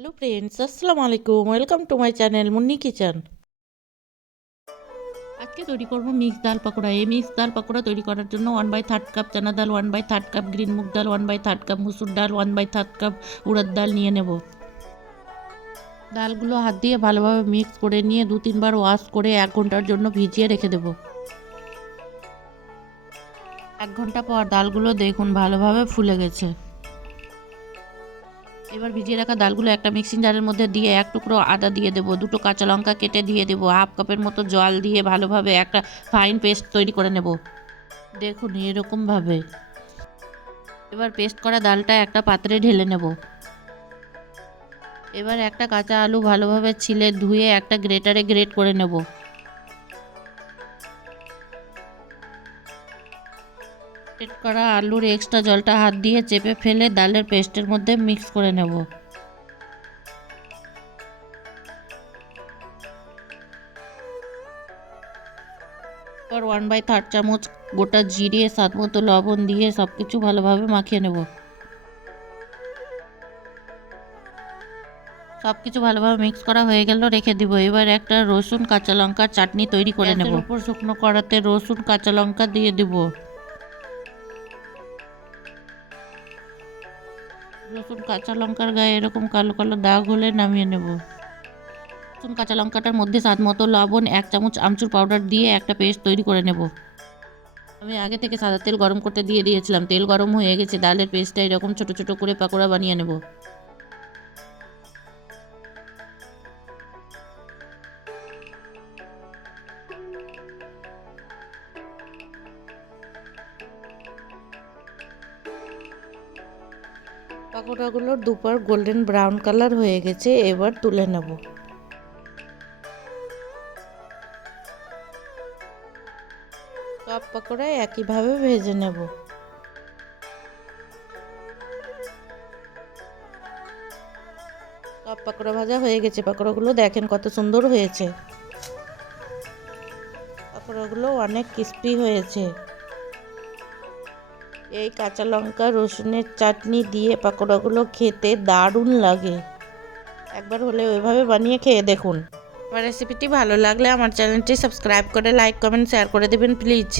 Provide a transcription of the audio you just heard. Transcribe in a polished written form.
Hello friends, আসসালামু আলাইকুম। Welcome to my channel Munni kitchen. আজকে তৈরি করব মিক্স ডাল পাকোড়া। এই মিক্স ডাল পাকোড়া তৈরি করার জন্য 1/3 কাপ চানা ডাল, 1/3 কাপ গ্রিন মুগ ডাল, 1/3 কাপ মুসুর ডাল, 1/3 কাপ উড়দ ডাল নিয়ে নেব। ডালগুলো হাত দিয়ে ভালোভাবে মিক্স করে নিয়ে 2-3 বার ওয়াশ করে 1 ঘন্টার জন্য ভিজিয়ে রেখে দেব। 1 ঘন্টা পর ডালগুলো দেখুন ভালোভাবে ফুলে গেছে। এবার ভিজিয়ে রাখা ডালগুলো একটা মিক্সিং জারের মধ্যে দিয়ে 1 টুকরো আদা দিয়ে দেবো, 2টো কাঁচা লঙ্কা কেটে দিয়ে দেবো, 1/2 কাপের মতো জল দিয়ে ভালোভাবে একটা ফাইন পেস্ট তৈরি করে নেব। দেখুন এরকমভাবে। এবার পেস্ট করা ডালটা একটা পাত্রে ঢেলে নেব। এবার একটা কাঁচা আলু ভালোভাবে ছিলে ধুয়ে একটা গ্রেটারে গ্রেট করে নেব। গ্রেট করা আলুর এক্সট্রা জলটা হাত দিয়ে চেপে ফেলে ডালের পেস্টের মধ্যে মিক্স করে নেব। এবার 1/3 চামচ গোটা জিরে, স্বাদ মতো লবণ দিয়ে সব কিছু ভালোভাবে মাখিয়ে নেব। সব কিছু ভালোভাবে মিক্স করা হয়ে গেল, রেখে দিব। এবার একটা রসুন কাঁচা লঙ্কার চাটনি তৈরি করে নেব। উপর শুকনো কড়াতে রসুন কাঁচা লঙ্কা দিয়ে দিব। রসুন কাঁচা লঙ্কার গায়ে এরকম কালো কালো দাগ হলে নামিয়ে নেব। রসুন কাঁচা লঙ্কাটার মধ্যে স্বাদ মতো লবণ, 1 চামচ আমচুর পাউডার দিয়ে একটা পেস্ট তৈরি করে নেব। আমি আগে থেকে সাদা তেল গরম করতে দিয়ে দিয়েছিলাম। তেল গরম হয়ে গেছে, ডালের পেস্টটা এরকম ছোট ছোট করে পাকোড়া বানিয়ে নেব। পাকোড়াগুলোর দুপার গোল্ডেন ব্রাউন কালার হয়ে গেছে, এবার তুলে নেব। সব পাকোড়া একইভাবে ভেজে নেব। সব পাকোড়া ভাজা হয়ে গেছে। পাকোড়াগুলো দেখেন কত সুন্দর হয়েছে। পাকোড়াগুলো অনেক ক্রিস্পি হয়েছে। এই কাঁচা লঙ্কা রসুনের চাটনি দিয়ে পাকোড়াগুলো খেতে দারুণ লাগে। একবার হলে ওইভাবে বানিয়ে খেয়ে দেখুন। আমার রেসিপিটি ভালো লাগলে আমার চ্যানেলটি সাবস্ক্রাইব করে লাইক কমেন্ট শেয়ার করে দেবেন প্লিজ।